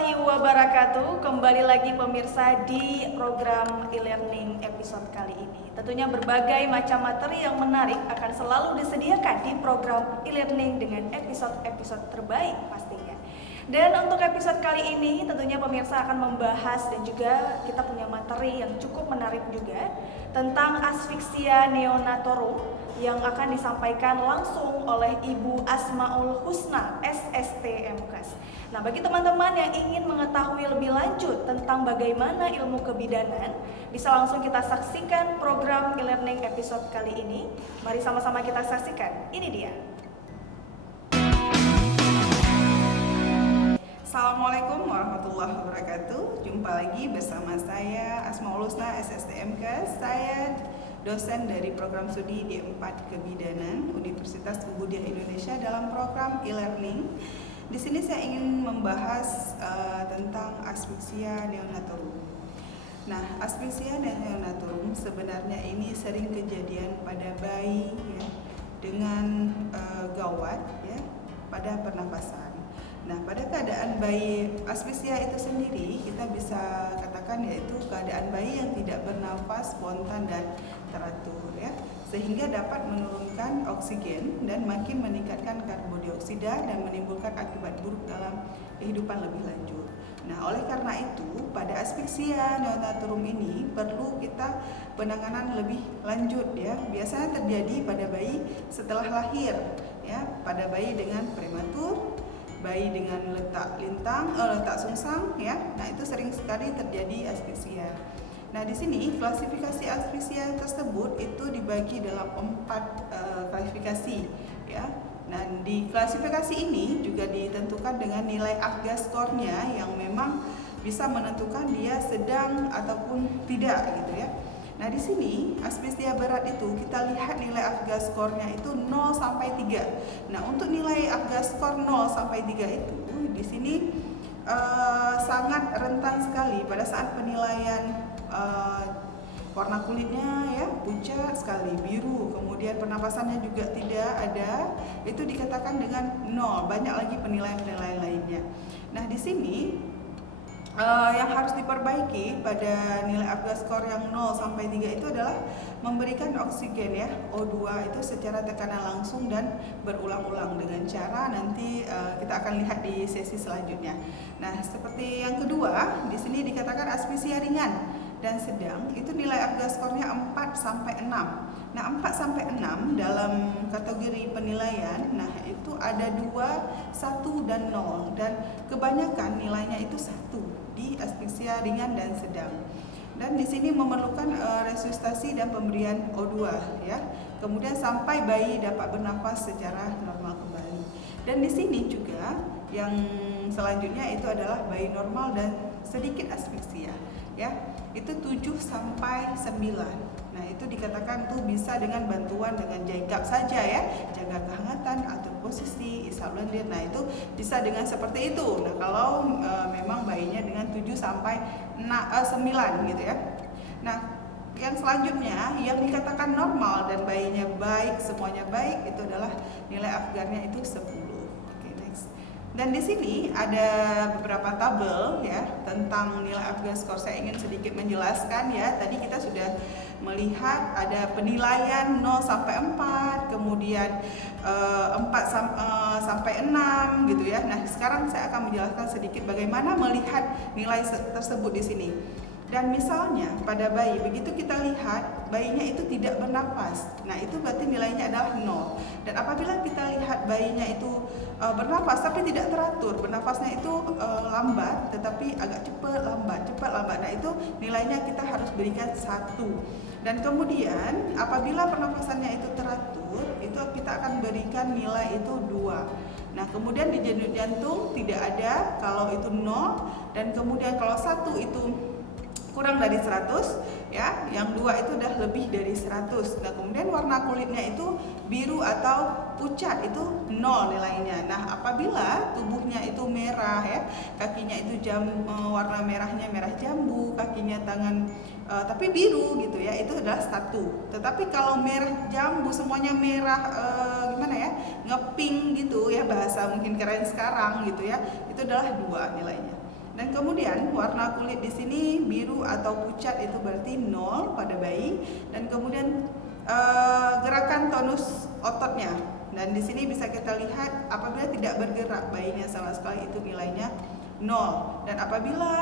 warahmatullahi wabarakatuh. Kembali lagi pemirsa di program e-learning episode kali ini. Tentunya berbagai macam materi yang menarik akan selalu disediakan di program e-learning dengan episode-episode terbaik pastinya. Dan untuk episode kali ini tentunya pemirsa akan membahas dan juga kita punya materi yang cukup menarik juga tentang asfiksia neonatorum yang akan disampaikan langsung oleh Ibu Asmaul Husna, SST MKes. Nah, bagi teman-teman yang ingin mengetahui lebih lanjut tentang bagaimana ilmu kebidanan, bisa langsung kita saksikan program e-learning episode kali ini. Mari sama-sama kita saksikan. Ini dia. Assalamualaikum warahmatullahi wabarakatuh. Jumpa lagi bersama saya Asmaul Husna, SST MKes. Saya dosen dari program studi D4 Kebidanan Universitas Ubudiah Indonesia dalam program e-learning. Di sini saya ingin membahas tentang asfiksia neonatorum. Nah, asfiksia neonatorum sebenarnya ini sering kejadian pada bayi ya, dengan gawat ya pada pernapasan. Nah, pada keadaan bayi asfiksia itu sendiri kita bisa katakan yaitu keadaan bayi yang tidak bernafas spontan dan teratur ya, sehingga dapat menurunkan oksigen dan makin meningkatkan karbodioksida dan menimbulkan akibat buruk dalam kehidupan lebih lanjut. Nah, oleh karena itu pada asfiksia neonatorum ini perlu kita penanganan lebih lanjut ya. Biasanya terjadi pada bayi setelah lahir ya, pada bayi dengan prematur, bayi dengan letak sungsang ya. Nah, itu sering sekali terjadi asfiksia. Nah, di sini klasifikasi asfiksia tersebut itu dibagi dalam 4 klasifikasi ya. Nah, di klasifikasi ini juga ditentukan dengan nilai AFGA skornya yang memang bisa menentukan dia sedang ataupun tidak gitu ya. Nah, di sini asfiksia berat itu kita lihat nilai AFGA skornya itu 0 sampai 3. Nah, untuk nilai AFGA skor 0 sampai 3 itu di sini sangat rentan sekali pada saat penilaian warna kulitnya ya pucat sekali, biru, kemudian pernapasannya juga tidak ada, itu dikatakan dengan 0. Banyak lagi penilaian-penilaian lainnya. Nah, di sini yang harus diperbaiki pada nilai AFGA skor yang 0 sampai 3 itu adalah memberikan oksigen ya, O2 itu secara tekanan langsung dan berulang-ulang dengan cara nanti kita akan lihat di sesi selanjutnya. Nah, seperti yang kedua, di sini dikatakan asfiksia ringan dan sedang itu nilai AFGA skornya 4 sampai 6. Nah, 4 sampai 6 dalam kategori penilaian, nah itu ada 2, 1 dan 0 dan kebanyakan nilainya itu 1 di asfiksia ringan dan sedang. Dan di sini memerlukan resusitasi dan pemberian O2 ya. Kemudian sampai bayi dapat bernafas secara normal kembali. Dan di sini juga yang selanjutnya itu adalah bayi normal dan sedikit asfiksia ya. Itu 7 sampai 9. Nah, itu dikatakan tuh bisa dengan bantuan dengan jangkap saja ya, jaga kehangatan, atur posisi, isap lendir. Nah, itu bisa dengan seperti itu. Nah, kalau memang bayinya dengan 7 sampai 9 gitu ya. Nah, yang selanjutnya yang dikatakan normal dan bayinya baik, semuanya baik, itu adalah nilai AFGA-nya itu 10. Dan di sini ada beberapa tabel ya tentang nilai AFGA skor. Saya ingin sedikit menjelaskan ya. Tadi kita sudah melihat ada penilaian 0 sampai 4, kemudian 4 sampai 6 gitu ya. Nah, sekarang saya akan menjelaskan sedikit bagaimana melihat nilai tersebut di sini. Dan misalnya pada bayi, begitu kita lihat bayinya itu tidak bernafas, nah itu berarti nilainya adalah 0. Dan apabila kita lihat bayinya itu bernafas tapi tidak teratur, bernafasnya itu lambat, tetapi agak cepat lambat, nah itu nilainya kita harus berikan 1. Dan kemudian apabila pernafasannya itu teratur, itu kita akan berikan nilai itu 2. Nah, kemudian di denyut jantung tidak ada kalau itu 0, dan kemudian kalau 1 itu kurang dari 100 ya, yang 2 itu udah lebih dari 100. Nah, kemudian warna kulitnya itu biru atau pucat itu 0 nilainya. Nah, apabila tubuhnya itu merah ya, kakinya itu warna merahnya merah jambu, kakinya tangan tapi biru gitu ya, itu adalah 1. Tetapi kalau merah jambu semuanya merah gimana ya, ngepink gitu ya, bahasa mungkin keren sekarang gitu ya, itu adalah 2 nilainya. Dan kemudian warna kulit di sini biru atau pucat itu berarti 0 pada bayi. Dan kemudian gerakan tonus ototnya. Dan di sini bisa kita lihat apabila tidak bergerak bayinya sama sekali itu nilainya 0. Dan apabila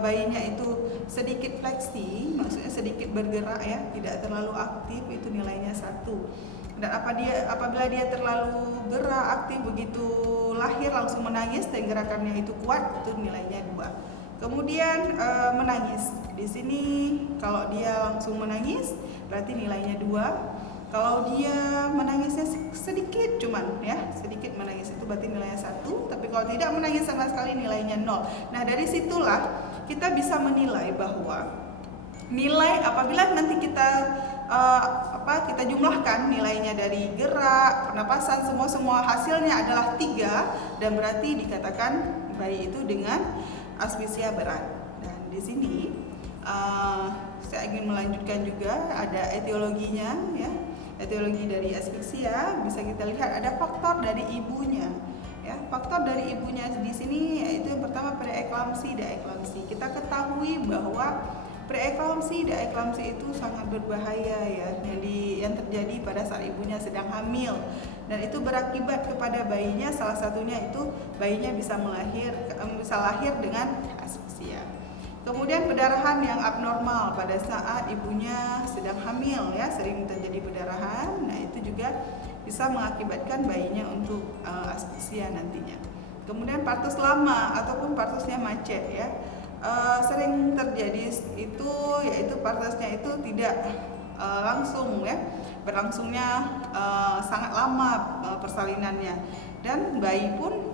bayinya itu sedikit fleksi, maksudnya sedikit bergerak ya, tidak terlalu aktif, itu nilainya 1. Dan apabila dia terlalu gerak aktif, begitu lahir langsung menangis dan gerakannya itu kuat, itu nilainya 2. Kemudian menangis. Di sini kalau dia langsung menangis berarti nilainya 2. Kalau dia menangisnya sedikit cuman ya, sedikit menangis itu berarti nilainya 1. Tapi kalau tidak menangis sama sekali nilainya 0. Nah, dari situlah kita bisa menilai bahwa nilai apabila nanti kita kita jumlahkan nilainya dari gerak, pernapasan, semua hasilnya adalah 3, dan berarti dikatakan bayi itu dengan asfiksia berat. Dan di sini saya ingin melanjutkan juga ada etiologinya ya. Etiologi dari asfiksia bisa kita lihat ada faktor dari ibunya. Ya, faktor dari ibunya di sini yaitu yang pertama preeklamsi, daeklamsi. Kita ketahui bahwa preeklamsi, daeklamsi itu sangat berbahaya ya, yang terjadi pada saat ibunya sedang hamil, dan itu berakibat kepada bayinya. Salah satunya itu bayinya bisa lahir dengan asfiksia. Kemudian pendarahan yang abnormal pada saat ibunya sedang hamil ya, sering terjadi pendarahan. Nah, itu juga bisa mengakibatkan bayinya untuk asfiksia nantinya. Kemudian partus lama ataupun partusnya macet ya. Sering terjadi itu yaitu partusnya itu tidak langsung ya, berlangsungnya sangat lama persalinannya, dan bayi pun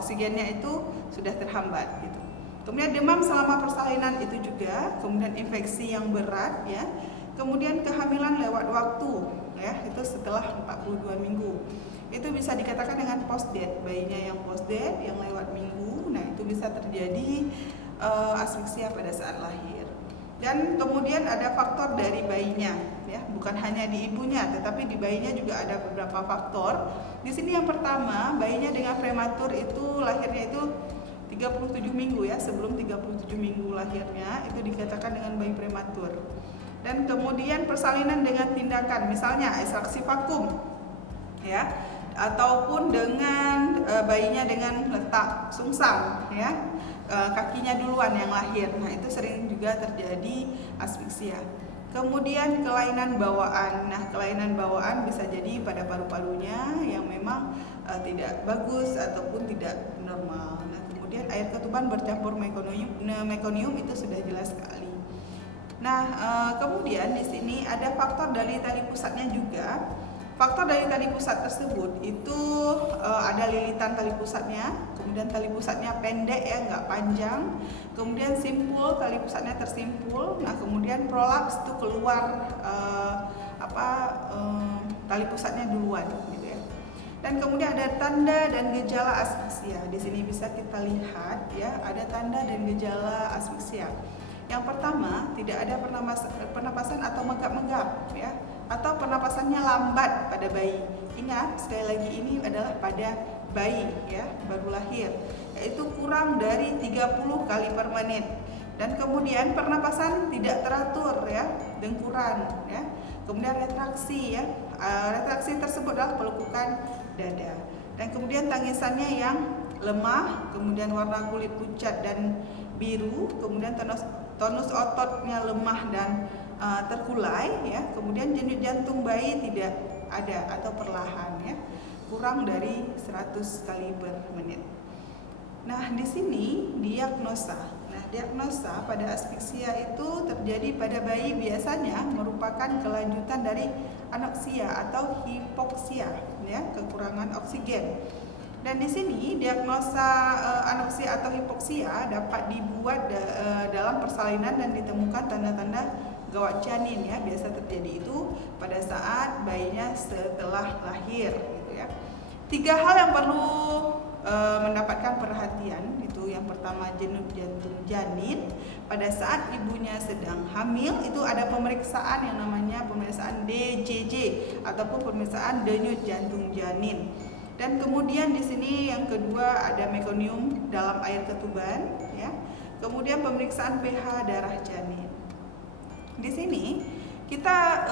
oksigennya itu sudah terhambat gitu. Kemudian demam selama persalinan itu juga, kemudian infeksi yang berat ya, kemudian kehamilan lewat waktu ya, itu setelah 42 minggu. Itu bisa dikatakan dengan post death, bayinya yang post death yang lewat minggu. Nah, itu bisa terjadi asfiksia pada saat lahir. Dan kemudian ada faktor dari bayinya ya, bukan hanya di ibunya tetapi di bayinya juga ada beberapa faktor. Di sini yang pertama, bayinya dengan prematur itu lahirnya itu 37 minggu ya, sebelum 37 minggu lahirnya itu dikatakan dengan bayi prematur. Dan kemudian persalinan dengan tindakan misalnya ekstraksi vakum ya, ataupun dengan bayinya dengan letak sungsang ya, kakinya duluan yang lahir. Nah, itu sering juga terjadi asfiksia. Kemudian kelainan bawaan. Nah, kelainan bawaan bisa jadi pada paru-parunya yang memang tidak bagus ataupun tidak normal. Nah, kemudian air ketuban bercampur mekonium itu sudah jelas sekali. Nah, kemudian di sini ada faktor dari tali pusatnya juga. Faktor dari tali pusat tersebut itu ada lilitan tali pusatnya, kemudian tali pusatnya pendek ya, nggak panjang, kemudian simpul, tali pusatnya tersimpul. Nah, kemudian prolaps itu keluar tali pusatnya duluan gitu ya. Dan kemudian ada tanda dan gejala asfiksia. Di sini bisa kita lihat ya, ada tanda dan gejala asfiksia. Yang pertama, tidak ada pernapasan atau menggap-menggap ya, atau pernapasannya lambat pada bayi. Ingat, sekali lagi ini adalah pada bayi ya, baru lahir, yaitu kurang dari 30 kali per menit. Dan kemudian pernapasan tidak teratur ya, dengkuran ya. Kemudian retraksi ya. Retraksi tersebut adalah pelekukan dada. Dan kemudian tangisannya yang lemah, kemudian warna kulit pucat dan biru, kemudian tonus ototnya lemah dan terkulai ya. Kemudian denyut jantung bayi tidak ada atau perlahan ya, kurang dari 100 kali per menit. Nah, di sini diagnosa. Nah, diagnosa pada asfiksia itu terjadi pada bayi biasanya merupakan kelanjutan dari anoksia atau hipoksia ya, kekurangan oksigen. Dan di sini diagnosa anoksia atau hipoksia dapat dibuat dalam persalinan dan ditemukan tanda-tanda gawat janin ya, biasa terjadi itu pada saat bayinya setelah lahir gitu ya. 3 hal yang perlu mendapatkan perhatian itu, yang pertama denyut jantung janin. Pada saat ibunya sedang hamil itu ada pemeriksaan yang namanya pemeriksaan DJJ ataupun pemeriksaan denyut jantung janin. Dan kemudian di sini yang kedua ada mekonium dalam air ketuban, ya. Kemudian pemeriksaan pH darah janin. Di sini kita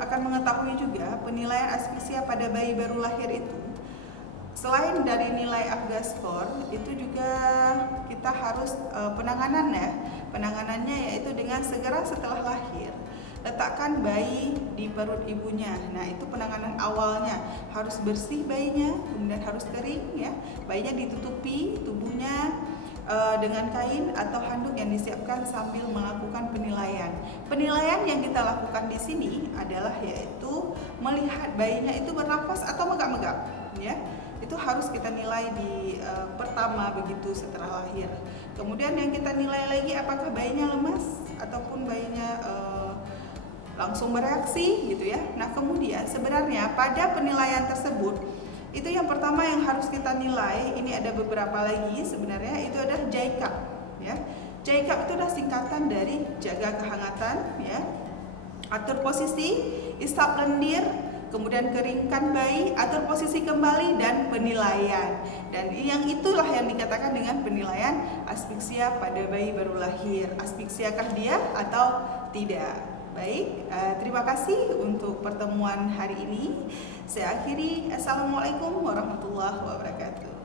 akan mengetahui juga penilaian asfiksia pada bayi baru lahir itu. Selain dari nilai AFGA score, itu juga kita harus penanganannya yaitu dengan segera setelah lahir letakkan bayi di perut ibunya. Nah, itu penanganan awalnya, harus bersih bayinya, kemudian harus kering, ya. Bayinya ditutupi tubuhnya dengan kain atau handuk yang disiapkan sambil melakukan penilaian. Penilaian yang kita lakukan di sini adalah yaitu melihat bayinya itu bernafas atau megap-megap, ya. Itu harus kita nilai di pertama begitu setelah lahir. Kemudian yang kita nilai lagi apakah bayinya lemas ataupun bayinya langsung bereaksi gitu ya. Nah, kemudian sebenarnya pada penilaian tersebut itu yang pertama yang harus kita nilai, ini ada beberapa lagi sebenarnya, itu adalah JICAP, ya. JICAP itu adalah singkatan dari jaga kehangatan, ya. Atur posisi, isap lendir, kemudian keringkan bayi, atur posisi kembali, dan penilaian. Dan yang itulah yang dikatakan dengan penilaian asfiksia pada bayi baru lahir. Asfiksiakah dia atau tidak? Baik, terima kasih untuk pertemuan hari ini. Saya akhiri. Assalamualaikum warahmatullahi wabarakatuh.